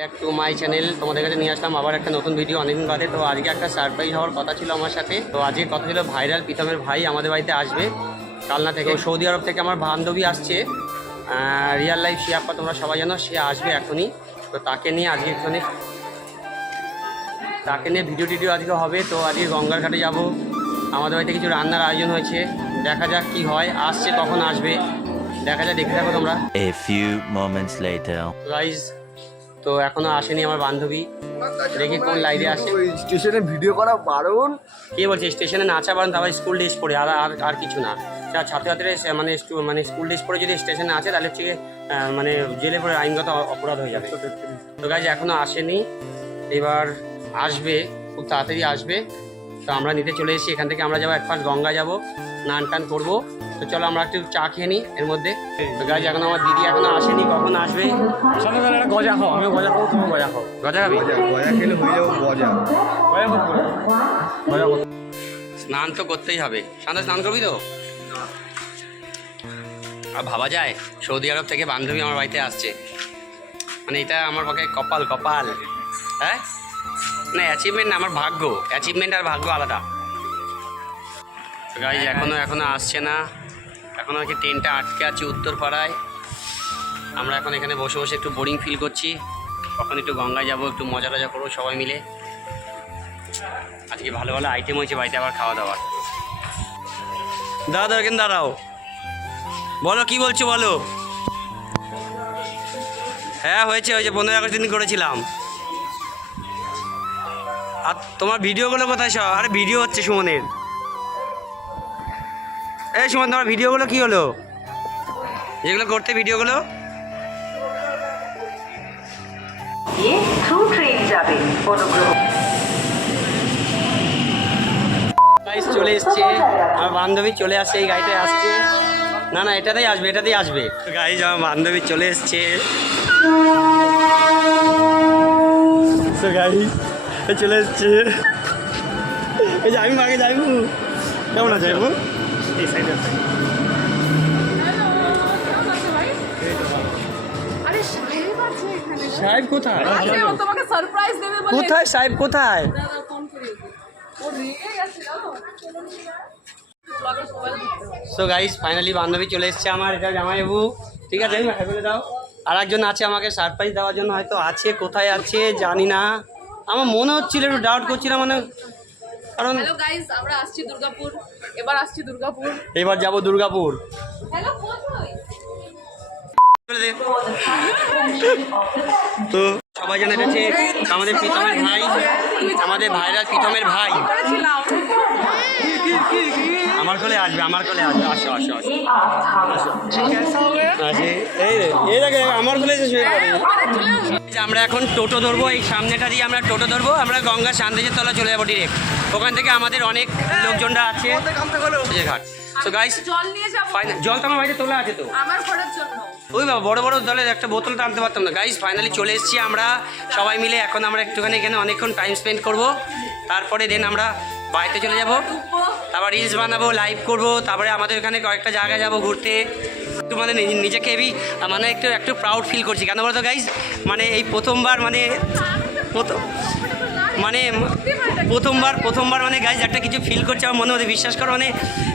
Back to my channel তোমাদের কাছে নিয়ে আসলাম আবার একটা নতুন ভিডিও অনেকদিন বাদে। তো আজকে একটা সারপ্রাইজ হওয়ার কথা ছিল আমার সাথে। তো আজকে কথা ছিল ভাইরাল প্রীতমের ভাই আমাদের বাড়িতে আসবে। কালনা থেকে। সৌদি আরব থেকে আমার বান্ধবী আসছে। রিয়াল লাইফ শিয়াপ্পা তোমরা সবাই জানো সে আসবে এখনই। তো তাকে নিয়ে আজকে এখানে তাকে নিয়ে ভিডিও টিডিও আজকে হবে। তো আজকে গঙ্গার ঘাটে যাব। আমাদের বাড়িতে কিছু রান্নার আয়োজন হয়েছে। দেখা যাক কি হয়। আসছে কখন আসবে। দেখা যাক দেখতে থাকো তোমরা। তো এখনও আসেনি আমার বান্ধবী। দেখি কোন লাইনে আসে। স্টেশনে ভিডিও করা বারণ? কে বলছে স্টেশনে নাচা বারণ তারপর স্কুল ড্রেস পরে আর আর আর কিছু না। যা ছাত্রছাত্রীরা মানে মানে স্কুল ড্রেস পরে যদি স্টেশনে আছে তাহলে হচ্ছে মানে জেলে পড়ে আইনগত অপরাধ হয়ে যাবে। তো গাইজ এখনও আসেনি। এবার আসবে খুব তাড়াতাড়ি আসবে। তো আমরা নিতে চলে এসেছি। এখান থেকে আমরা যাব এক ফার্স্ট গঙ্গা যাব। স্নান টান করব। তো চলো আমরা একটু চা খেয়ে নিই এর মধ্যে। তো গাইজ এখন আমার দিদি এখনও আসেনি কখন আসবে? তাহলে একটা গজা খাও আমি গজা খাব তুমি গজা খাও। গজা খাবি? গজা খেলে হয়ে যাব গজা। গজা গজা স্নান তো করতেই হবে। সামনে স্নান করবি তো? আর ভাবা যায় সৌদি আরব থেকে বান্ধবী আমার বাড়িতে আসছে। মানে এটা আমার পক্ষে কপাল কপাল। হ্যাঁ? না অ্যাচিভমেন্ট না আমার ভাগ্য। অ্যাচিভমেন্ট আর ভাগ্য আলাদা। গাইজ এখনও এখনও আসছে না। এখনও কি ট্রেনটা আটকে আছে উত্তরপাড়ায়। আমরা এখন এখানে বসে বসে একটু বোরিং ফিল করছি। কখন একটু গঙ্গায় যাব, একটু মজা টজা করব সবাই মিলে। আজকে ভালো ভালো আইটেম হয়েছে, বাড়িতে আবার খাওয়া দাওয়ার। দাদা, এখানে দাঁড়াও। বলো, কি বলছো বলো? হ্যাঁ হয়েছে হয়েছে, পনেরো আগস্ট দিন করেছিলাম। আর তোমার ভিডিওগুলো কোথায় সব? আরে ভিডিও হচ্ছে সুমনের। এই সুমন তোমার ভিডিওগুলো কি হলো? যেগুলো করতে ভিডিওগুলো? চলে এসছে। আমার বান্ধবী চলে আসছে এই গাড়িটায় আসছে। না না এটাতেই আসবে এটাতেই আসবে। গাইজ আমার বান্ধবী চলে এসছে। তো গাইজ চলে এসছে। এই যে আমি আগে যাইবো কেমন আছে যাইবো এই সাইডে আছে সাহেব কোথায়? কোথায় সাহেব, কোথায়। সো গাইস ফাইনালি বান্ধবী চলে এসছে আমার, এটা জামাইবাবু। ঠিক আছে বলে দাও। আর একজন আছে আমাকে সারপ্রাইজ দেওয়ার জন্য, হয়তো আছে, কোথায় আছে, জানি না। আমার মনে হচ্ছিল, একটু ডাউট করছিলাম মানে কারণ হ্যালো গাইস আমরা আসছি দুর্গাপুর। এবার আসছি দুর্গাপুর। এবার যাব দুর্গাপুর। হ্যালো তো সবাই জানা গেছে আমাদের প্রীতমের ভাই আমাদের ভাইরাল প্রীতমের ভাই। আমার কোলে আসবে আমার কোলে আসবে। আসো আসো আসো। এই রে এই দেখে আমার কোলে এসে শুয়ে পড়ে। এই যে আমরা এখন টোটো ধরবো এই সামনেটা দিয়ে আমরা টোটো ধরবো আমরা গঙ্গা সান্দেজের তলা চলে যাব ডিরেক্ট ওখান থেকে আমাদের অনেক লোকজনরা আছে। ঘাট। তো গাইস জল নিয়ে যাব। ফাইনাল জল তো আমার বাড়িতে তোলা আছে তো। আমার ঘরের জন্য। ওই বাবা বড় বড় দলের একটা বোতল তো আনতে পারতাম না। গাইস ফাইনালি চলে এসেছি আমরা সবাই মিলে। এখন আমরা একটুখানি এখানে অনেকক্ষণ টাইম স্পেন্ড করব। তারপরে দেন আমরা বাড়িতে চলে যাব। তারপর রিলস বানাবো লাইভ করব, তারপরে আমাদের এখানে কয়েকটা জায়গায় যাব ঘুরতে। একটু মানে নিজ- নিজেকে হেবি মানে একটু একটু প্রাউড ফিল করছি। কেন বলতো গাইস মানে এই প্রথমবার মানে প্রথম মানে প্রথমবার প্রথমবার মানে গাইজ একটা কিছু ফিল করছে, আমার মনে হচ্ছে, বিশ্বাস করো মানে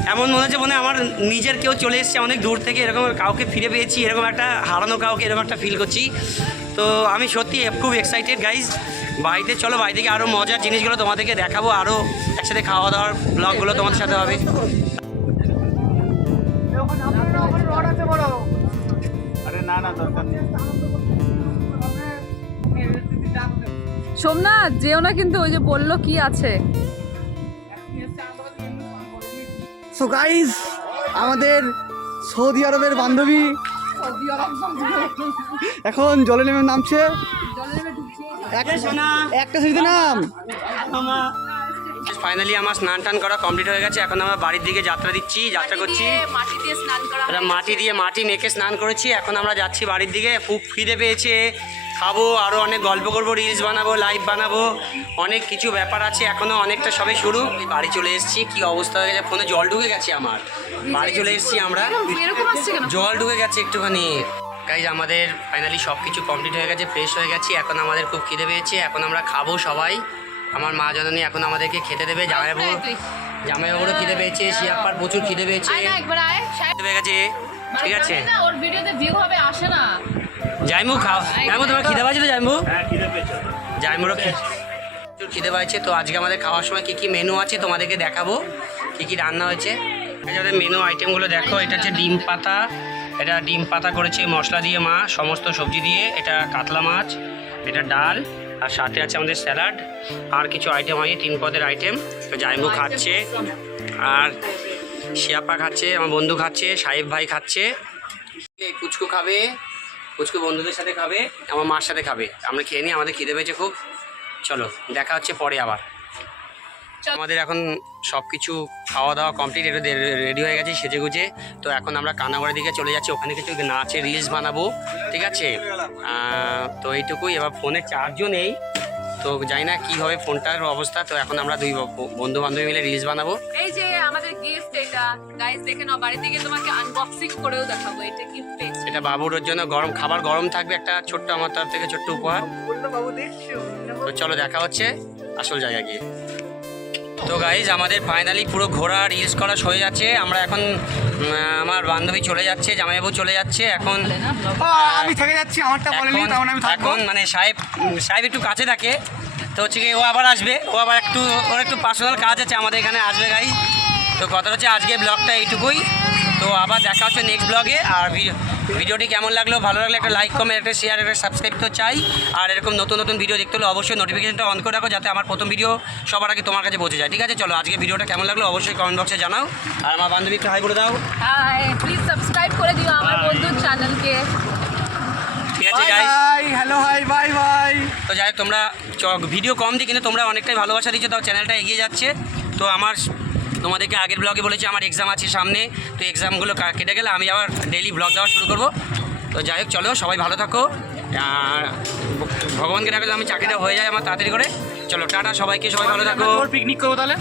এমন মনে হচ্ছে মানে আমার নিজের কেউ চলে এসছে, অনেক দূর থেকে, এরকম কাউকে ফিরে পেয়েছি, এরকম একটা হারানো কাউকে এরকম একটা ফিল করছি। তো আমি সত্যি খুব এক্সাইটেড গাইজ বাড়িতে চলো বাড়ি থেকে আরও মজার জিনিসগুলো তোমাদেরকে দেখাবো আরও একসাথে খাওয়া দাওয়ার ব্লগগুলো তোমাদের সাথে হবে। সোমনাথ যেও না কিন্তু ওই যে বলল কি আছে। সো গাইস আমাদের সৌদি আরবের বান্ধবী এখন জলে নেমে নামছে। একটা সিঁড়িতে নাম। ফাইনালি আমার স্নান টান করা কমপ্লিট হয়ে গেছে। এখন আমরা বাড়ির দিকে যাত্রা দিচ্ছি যাত্রা করছি। মাটি দিয়ে স্নান মাটি মেখে স্নান করেছি। এখন আমরা যাচ্ছি বাড়ির দিকে। খুব ফিরে পেয়েছে। খাব আরও অনেক গল্প করব রিলস বানাবো লাইভ বানাবো। অনেক কিছু ব্যাপার আছে এখনও অনেকটা সবে শুরু। বাড়ি চলে এসেছি কি অবস্থা হয়ে গেছে? ফোনে জল ঢুকে গেছে আমার। বাড়ি চলে এসেছি আমরা। জল ঢুকে গেছে একটুখানি। গাইজ আমাদের ফাইনালি সব কিছু কমপ্লিট হয়ে গেছে ফ্রেশ হয়ে গেছি। এখন আমাদের খুব খিদে পেয়েছে এখন আমরা খাব সবাই। আমার মা জননী এখন আমাদেরকে খেতে দেবে জামাইবাবু। জামাইবাবুরও খিদে পেয়েছে শিয়াপ্পার প্রচুর খিদে পেয়েছে। খিদে পেয়ে গেছে। ঠিক আছে। ওর ভিডিওতে ভিউ হবে আসে না। জাইমু খাও। জাইমু তোমার খিদে পাচ্ছে তো জাইমু? জাইমুরও খি- প্রচুর খিদে পাচ্ছে তো আজকে আমাদের খাওয়ার সময় কী কী মেনু আছে তোমাদেরকে দেখাবো? কী কী রান্না হয়েছে? আমাদের মেনু আইটেমগুলো দেখো। এটা হচ্ছে ডিম পাতা। এটা ডিম পাতা করেছে মশলা দিয়ে মা সমস্ত সবজি দিয়ে। এটা কাতলা মাছ এটা ডাল আর সাথে আছে আমাদের স্যালাড। আর কিছু আইটেম হয় তিন পদের আইটেম তো জাইমু খাচ্ছে। আর শিয়াপা খাচ্ছে আমার বন্ধু খাচ্ছে সাহেব ভাই খাচ্ছে। কুচকু খাবে। কুচকু বন্ধুদের সাথে খাবে আমার মার সাথে খাবে। আমরা খেয়ে নিই আমাদের খিদে পেয়েছে খুব। চলো দেখা হচ্ছে পরে আবার। আমাদের এখন সব কিছু খাওয়া দাওয়া কমপ্লিট একটু রেডি হয়ে গেছে সেজে গুজে তো এখন আমরা কানাগড়ের দিকে চলে যাচ্ছি ওখানে কিছু নাচে রিলস বানাবো ঠিক আছে? তো এইটুকুই এবার ফোনে চার্জও নেই। তো জানি না কি হবে ফোনটার অবস্থা। তো এখন আমরা দুই বন্ধু বান্ধবী মিলে রিলস বানাবো। এই যে আমাদের গিফট এটা গাইস দেখে নাও বাড়িতে গিয়ে তোমাকে আনবক্সিং করেও দেখাবো এটা গিফট পেজ এটা বাবুর ওর জন্য গরম খাবার গরম থাকবে একটা ছোট্ট আমার তরফ থেকে ছোট্ট উপহার। তো চলো দেখা হচ্ছে আসল জায়গা গিয়ে। তো গাইজ আমাদের ফাইনালি পুরো ঘোরা রিলস করা হয়ে যাচ্ছে। আমরা এখন আমার বান্ধবী চলে যাচ্ছে জামাইবাবু চলে যাচ্ছে। এখন আমি থেকে যাচ্ছি আমারটা বলেনি তখন আমি থাকব। এখন মানে সাহেব সাহেব একটু কাছে থাকে। তো হচ্ছে কি ও আবার আসবে। ও আবার একটু ওর একটু পার্সোনাল কাজ আছে আমাদের এখানে আসবে গাই তো কথা হচ্ছে আজকে ব্লগটা এইটুকুই। তো আবার দেখা হচ্ছে নেক্সট ব্লগে আর ভিডিও- ভিডিওটি কেমন লাগল? ভালো লাগলে একটা লাইক কমেন্ট একটা শেয়ার একটা সাবস্ক্রাইব তো চাই। আর এরকম নতুন নতুন ভিডিও দেখতে হলে অবশ্যই নোটিফিকেশনটা অন করে রাখো যাতে আমার প্রথম ভিডিও সবার আগে তোমার কাছে পৌঁছে যায়। ঠিক আছে? চলো আজকে ভিডিওটা কেমন লাগল অবশ্যই কমেন্ট বক্সে জানাও। আর আমার বান্ধবীকে হাই করে দাও। হাই প্লিজ সাবস্ক্রাইব করে দিও আমার বন্ধুর চ্যানেলকে ঠিক আছে হ্যালো হাই বাই বাই তো যাই হোক তোমরা চ- ভিডিও কম দিই কিন্তু তোমরা অনেকটাই ভালোবাসা দিচ্ছ তাও চ্যানেলটা এগিয়ে যাচ্ছে। তো আমার তোমাদেরকে আগের ব্লগে বলেছি আমার এক্সাম আছে সামনে তো এক্সামগুলো কেটে গেলে আমি আবার ডেইলি ব্লগ দেওয়া শুরু করব। তো যাই হোক চলো সবাই ভালো থাকো। আর ভগবানকে ডাকলে আমি চাকরিটা হয়ে যায় আমার তাড়াতাড়ি করে। চলো টাটা সবাইকে সবাই ভালো থাকো। পিকনিক করব তাহলে।